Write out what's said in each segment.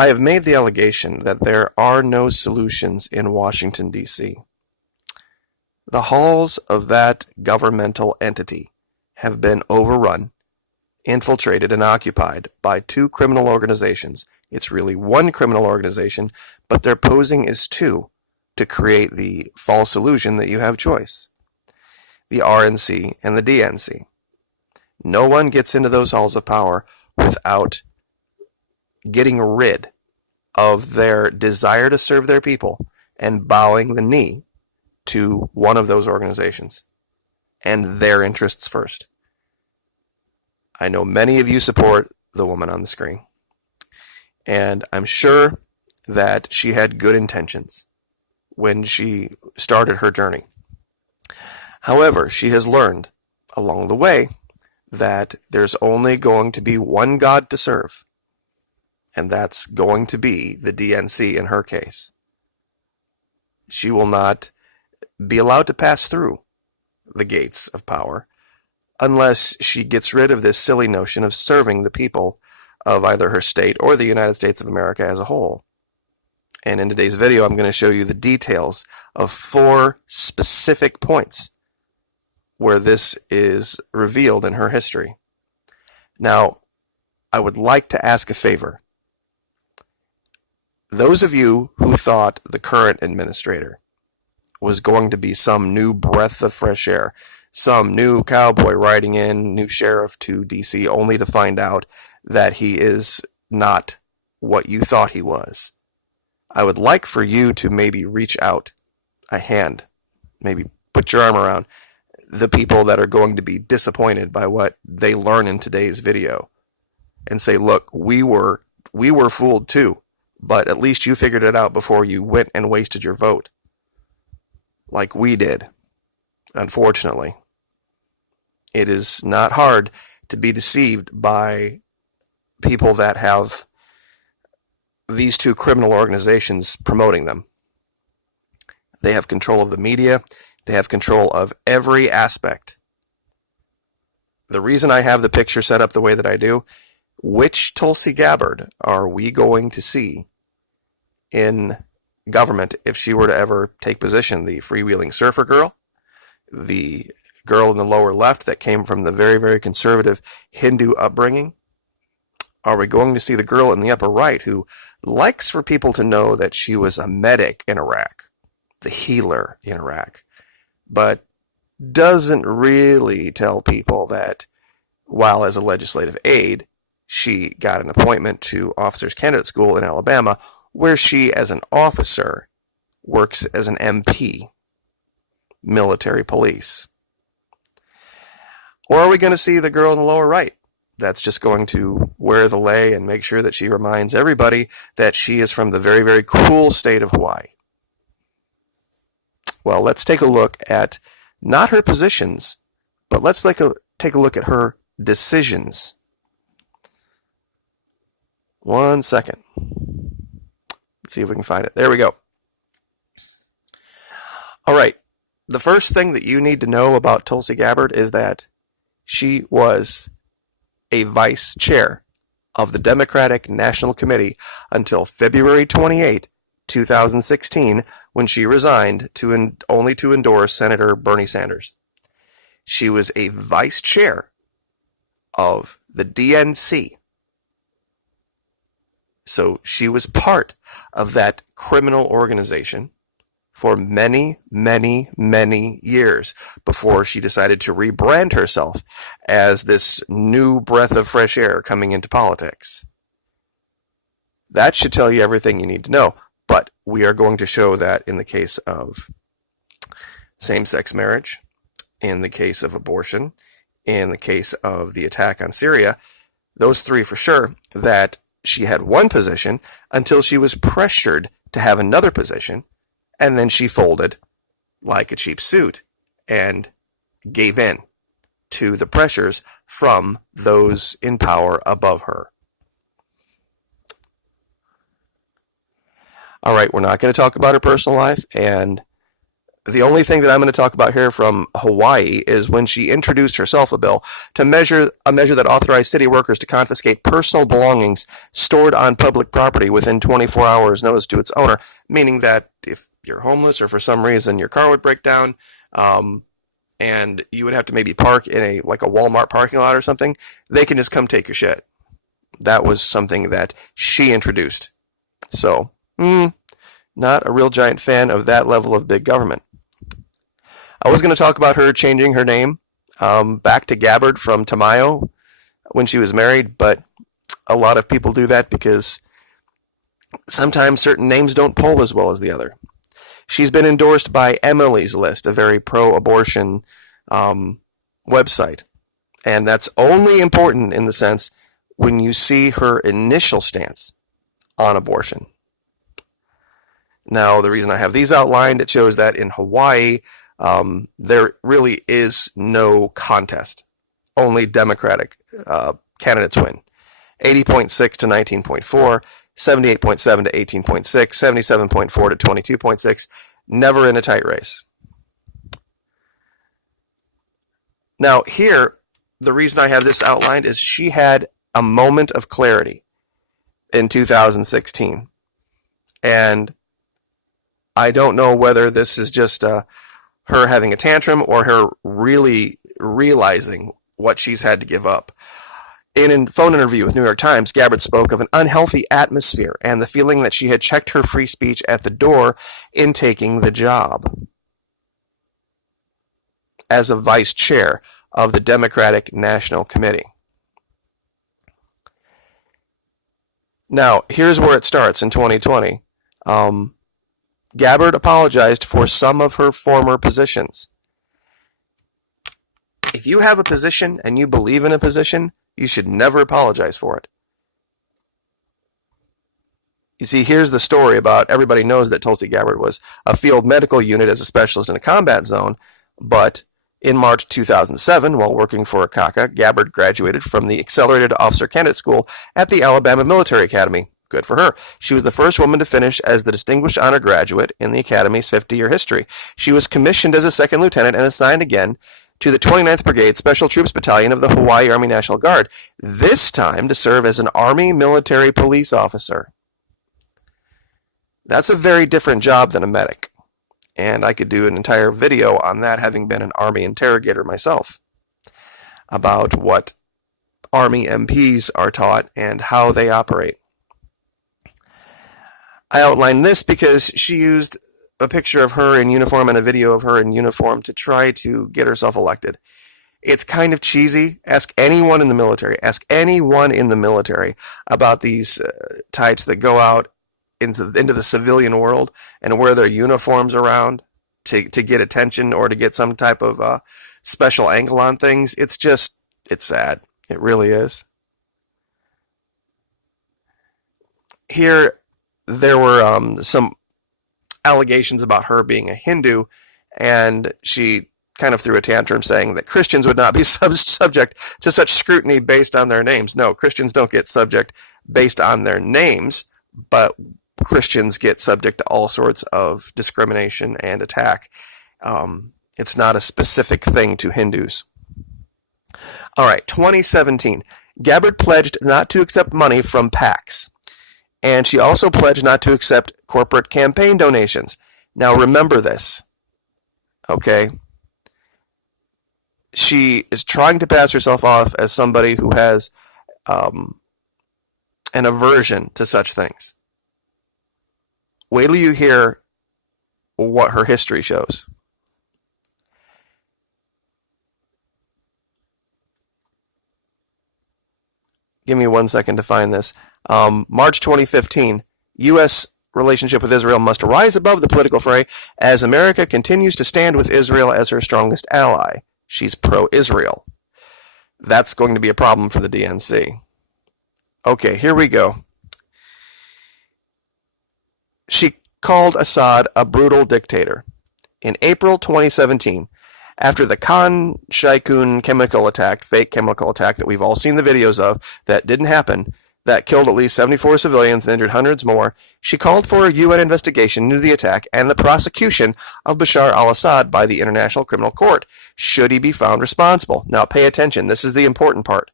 I have made the allegation that there are no solutions in Washington, D.C. The halls of that governmental entity have been overrun, infiltrated, and occupied by two criminal organizations. It's really one criminal organization, but their posing is two to create the false illusion that you have choice. The RNC and the DNC. No one gets into those halls of power without getting rid of their desire to serve their people and bowing the knee to one of those organizations and their interests first. I know many of you support the woman on the screen, and I'm sure that she had good intentions when she started her journey. However, she has learned along the way that there's only going to be one God to serve, and that's going to be the DNC in her case. She will not be allowed to pass through the gates of power unless she gets rid of this silly notion of serving the people of either her state or the United States of America as a whole. And in today's video, I'm going to show you the details of 4 specific points where this is revealed in her history. Now, I would like to ask a favor. Those of you who thought the current administrator was going to be some new breath of fresh air, some new cowboy riding in, new sheriff to DC, only to find out that he is not what you thought he was, I would like for you to maybe reach out a hand, maybe put your arm around the people that are going to be disappointed by what they learn in today's video and say, look, we were fooled too, but at least you figured it out before you went and wasted your vote like we did. Unfortunately, it is not hard to be deceived by people that have these two criminal organizations promoting them. They have control of the media. They have control of every aspect. The reason I have the picture set up the way that I do, which Tulsi Gabbard are we going to see in government if she were to ever take position? The freewheeling surfer girl? The girl in the lower left that came from the very, very conservative Hindu upbringing? Are we going to see the girl in the upper right who likes for people to know that she was a medic in Iraq, the healer in Iraq, but doesn't really tell people that while as a legislative aide, she got an appointment to Officers Candidate School in Alabama, where she, as an officer, works as an MP, military police? Or are we going to see the girl in the lower right that's just going to wear the lei and make sure that she reminds everybody that she is from the very, very cool state of Hawaii? Well, let's take a look at not her positions, but let's take a look at her decisions. 1 second. Let's see if we can find it. There we go. All right. The first thing that you need to know about Tulsi Gabbard is that she was a vice chair of the Democratic National Committee until February 28, 2016, when she resigned only to endorse Senator Bernie Sanders. She was a vice chair of the DNC. So she was part of that criminal organization for many, many, many years before she decided to rebrand herself as this new breath of fresh air coming into politics. That should tell you everything you need to know, but we are going to show that in the case of same-sex marriage, in the case of abortion, in the case of the attack on Syria, those 3 for sure, that she had one position until she was pressured to have another position, and then she folded like a cheap suit and gave in to the pressures from those in power above her. All right, we're not going to talk about her personal life, and The only thing that I'm going to talk about here from Hawaii is when she introduced herself a bill to measure that authorized city workers to confiscate personal belongings stored on public property within 24 hours notice to its owner, meaning that if you're homeless or for some reason your car would break down, and you would have to maybe park in a Walmart parking lot or something, they can just come take your shit. That was something that she introduced. So, not a real giant fan of that level of big government. I was going to talk about her changing her name back to Gabbard from Tamayo when she was married, but a lot of people do that because sometimes certain names don't pull as well as the other. She's been endorsed by Emily's List, a very pro-abortion website. And that's only important in the sense when you see her initial stance on abortion. Now, the reason I have these outlined, it shows that in Hawaii, there really is no contest. Only Democratic candidates win. 80.6 to 19.4, 78.7 to 18.6, 77.4 to 22.6, never in a tight race. Now, here, the reason I have this outlined is she had a moment of clarity in 2016. And I don't know whether this is just her having a tantrum or her really realizing what she's had to give up. In a phone interview with New York Times, Gabbard spoke of an unhealthy atmosphere and the feeling that she had checked her free speech at the door in taking the job as a vice chair of the Democratic National Committee. Now, here's where it starts in 2020. Gabbard apologized for some of her former positions. If you have a position and you believe in a position, you should never apologize for it. You see, here's the story about everybody knows that Tulsi Gabbard was a field medical unit as a specialist in a combat zone, but in March 2007, while working for ACACA, Gabbard graduated from the Accelerated Officer Candidate School at the Alabama Military Academy. Good for her. She was the first woman to finish as the Distinguished Honor Graduate in the Academy's 50-year history. She was commissioned as a second lieutenant and assigned again to the 29th Brigade Special Troops Battalion of the Hawaii Army National Guard, this time to serve as an Army military police officer. That's a very different job than a medic, and I could do an entire video on that, having been an Army interrogator myself, about what Army MPs are taught and how they operate. I outlined this because she used a picture of her in uniform and a video of her in uniform to try to get herself elected. It's kind of cheesy. Ask anyone in the military. Ask anyone in the military about these types that go out into the civilian world and wear their uniforms around to get attention or to get some type of special angle on things. It's sad. It really is. Here, there were some allegations about her being a Hindu, and she kind of threw a tantrum saying that Christians would not be subject to such scrutiny based on their names. No, Christians don't get subject based on their names, but Christians get subject to all sorts of discrimination and attack. It's not a specific thing to Hindus. All right, 2017. Gabbard pledged not to accept money from PACs. And she also pledged not to accept corporate campaign donations. Now remember this, okay? She is trying to pass herself off as somebody who has an aversion to such things. Wait till you hear what her history shows. Give me 1 second to find this. March 2015, U.S. relationship with Israel must rise above the political fray as America continues to stand with Israel as her strongest ally. She's pro-Israel. That's going to be a problem for the DNC. Okay, here we go. She called Assad a brutal dictator. In April 2017, after the Khan Shaykhun chemical attack, fake chemical attack that we've all seen the videos of, that didn't happen, that killed at least 74 civilians and injured hundreds more, she called for a UN investigation into the attack and the prosecution of Bashar al-Assad by the International Criminal Court, should he be found responsible. Now pay attention, this is the important part.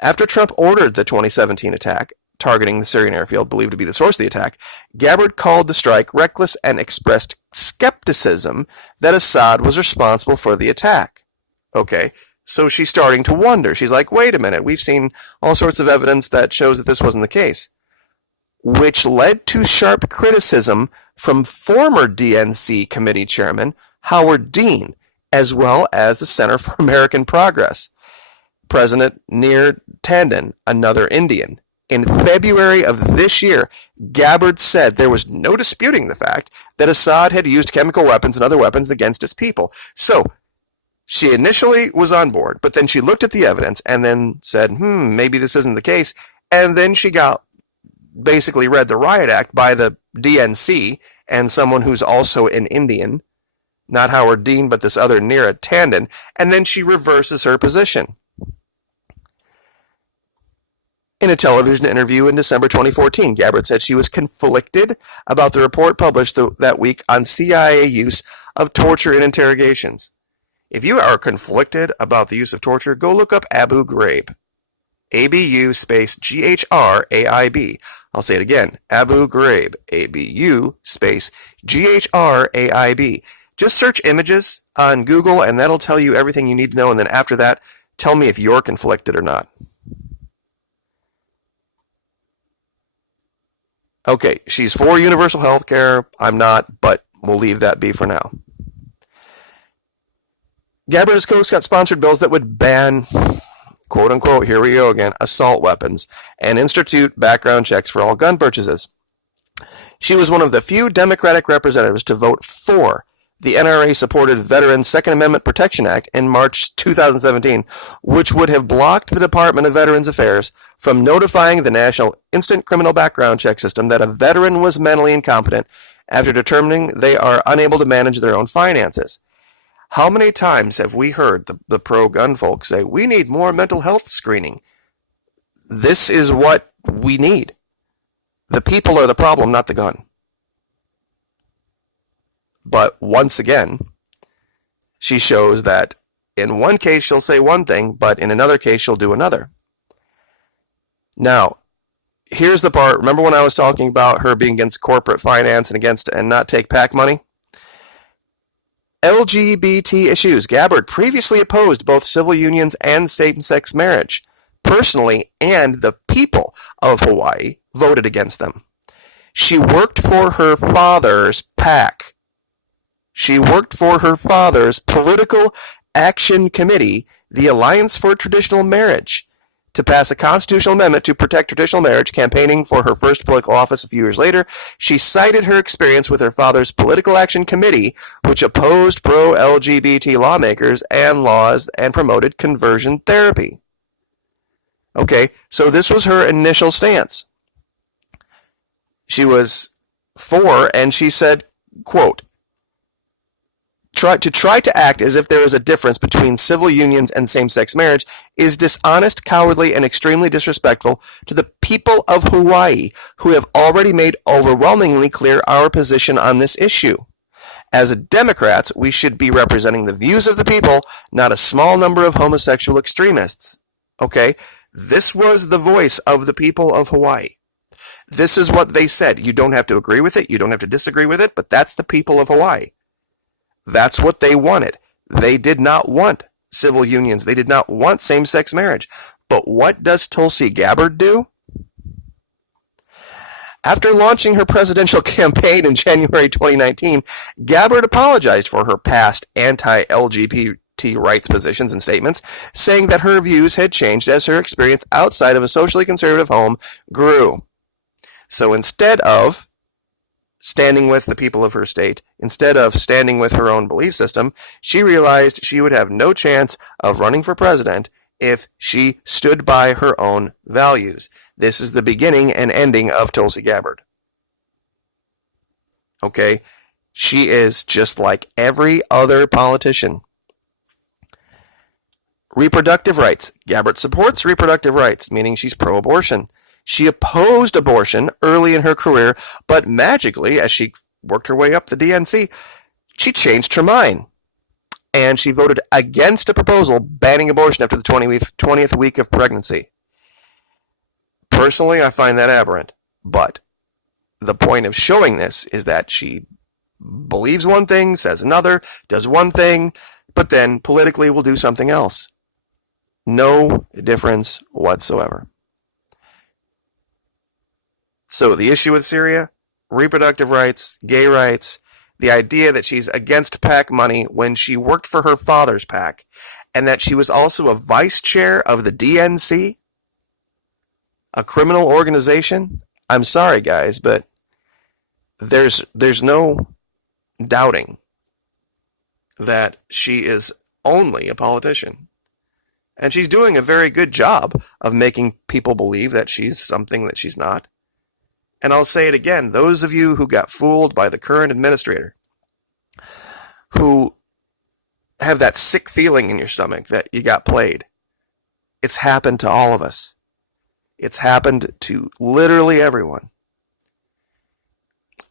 After Trump ordered the 2017 attack, targeting the Syrian airfield believed to be the source of the attack, Gabbard called the strike reckless and expressed skepticism that Assad was responsible for the attack. Okay, so she's starting to wonder. She's like, wait a minute, we've seen all sorts of evidence that shows that this wasn't the case. Which led to sharp criticism from former DNC committee chairman Howard Dean, as well as the Center for American Progress. President Nir Tandon, another Indian. In February of this year, Gabbard said there was no disputing the fact that Assad had used chemical weapons and other weapons against his people. So, she initially was on board, but then she looked at the evidence and then said, maybe this isn't the case. And then she basically read the riot act by the DNC and someone who's also an Indian, not Howard Dean, but this other Nir Tandon, and then she reverses her position. In a television interview in December 2014, Gabbard said she was conflicted about the report published that week on CIA use of torture in interrogations. If you are conflicted about the use of torture, go look up Abu Ghraib. ABU space GHRAIB. I'll say it again. Abu Ghraib. ABU space GHRAIB. Just search images on Google and that'll tell you everything you need to know. And then after that, tell me if you're conflicted or not. Okay, she's for universal health care. I'm not, but we'll leave that be for now. Gabbard has co-got sponsored bills that would ban, quote unquote, here we go again, assault weapons and institute background checks for all gun purchases. She was one of the few Democratic representatives to vote for the NRA-supported Veterans Second Amendment Protection Act in March 2017, which would have blocked the Department of Veterans Affairs from notifying the National Instant Criminal Background Check System that a veteran was mentally incompetent after determining they are unable to manage their own finances. How many times have we heard the pro-gun folks say, we need more mental health screening? This is what we need. The people are the problem, not the gun. But once again, she shows that in one case she'll say one thing, but in another case she'll do another. Now, here's the part. Remember when I was talking about her being against corporate finance and not take PAC money? LGBT issues. Gabbard previously opposed both civil unions and same-sex marriage. Personally, and the people of Hawaii voted against them. She worked for her father's PAC. She worked for her father's Political Action Committee, the Alliance for Traditional Marriage, to pass a constitutional amendment to protect traditional marriage. Campaigning for her first political office a few years later, she cited her experience with her father's Political Action Committee, which opposed pro-LGBT lawmakers and laws and promoted conversion therapy. Okay, so this was her initial stance. She was for, and she said, quote, try to act as if there is a difference between civil unions and same-sex marriage is dishonest, cowardly, and extremely disrespectful to the people of Hawaii, who have already made overwhelmingly clear our position on this issue. As Democrats, we should be representing the views of the people, not a small number of homosexual extremists. Okay? This was the voice of the people of Hawaii. This is what they said. You don't have to agree with it. You don't have to disagree with it, but that's the people of Hawaii. That's what they wanted. They did not want civil unions. They did not want same-sex marriage. But what does Tulsi Gabbard do? After launching her presidential campaign in January 2019, Gabbard apologized for her past anti-LGBT rights positions and statements, saying that her views had changed as her experience outside of a socially conservative home grew. So instead of standing with the people of her state, instead of standing with her own belief system, she realized she would have no chance of running for president if she stood by her own values. This is the beginning and ending of Tulsi Gabbard. Okay? She is just like every other politician. Reproductive rights. Gabbard supports reproductive rights, meaning she's pro-abortion. She opposed abortion early in her career, but magically, as she worked her way up the DNC, she changed her mind. And she voted against a proposal banning abortion after the 20th week of pregnancy. Personally, I find that aberrant. But the point of showing this is that she believes one thing, says another, does one thing, but then politically will do something else. No difference whatsoever. So the issue with Syria, reproductive rights, gay rights, the idea that she's against PAC money when she worked for her father's PAC, and that she was also a vice chair of the DNC, a criminal organization. I'm sorry, guys, but there's no doubting that she is only a politician. And she's doing a very good job of making people believe that she's something that she's not. And I'll say it again, those of you who got fooled by the current administrator, who have that sick feeling in your stomach that you got played, it's happened to all of us. It's happened to literally everyone.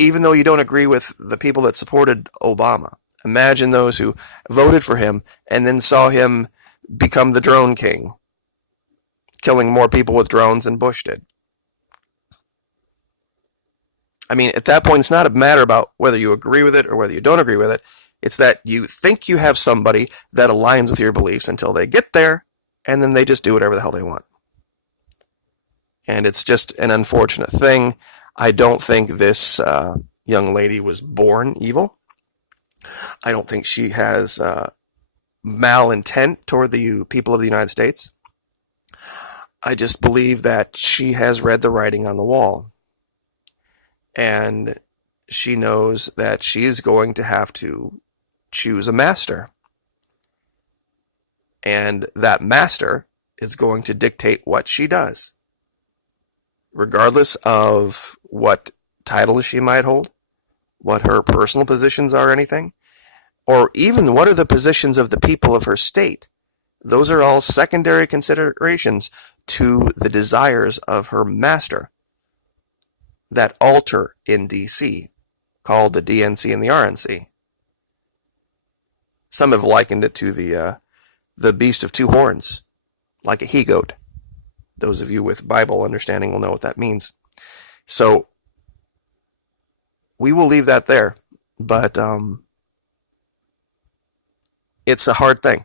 Even though you don't agree with the people that supported Obama, imagine those who voted for him and then saw him become the drone king, killing more people with drones than Bush did. I mean, at that point, it's not a matter about whether you agree with it or whether you don't agree with it. It's that you think you have somebody that aligns with your beliefs until they get there, and then they just do whatever the hell they want. And it's just an unfortunate thing. I don't think this young lady was born evil. I don't think she has malintent toward the people of the United States. I just believe that she has read the writing on the wall. And she knows that she is going to have to choose a master. And that master is going to dictate what she does, regardless of what title she might hold, what her personal positions are, anything, or even what are the positions of the people of her state. Those are all secondary considerations to the desires of her master. That altar in D.C., called the DNC and the RNC. Some have likened it to the beast of two horns, like a he-goat. Those of you with Bible understanding will know what that means. So, we will leave that there, but it's a hard thing.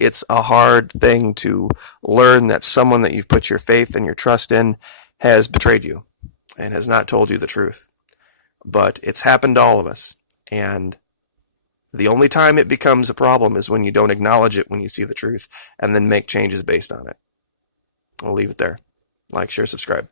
It's a hard thing to learn that someone that you've put your faith and your trust in has betrayed you and has not told you the truth. But it's happened to all of us. And the only time it becomes a problem is when you don't acknowledge it when you see the truth and then make changes based on it. I'll leave it there. Like, share, subscribe.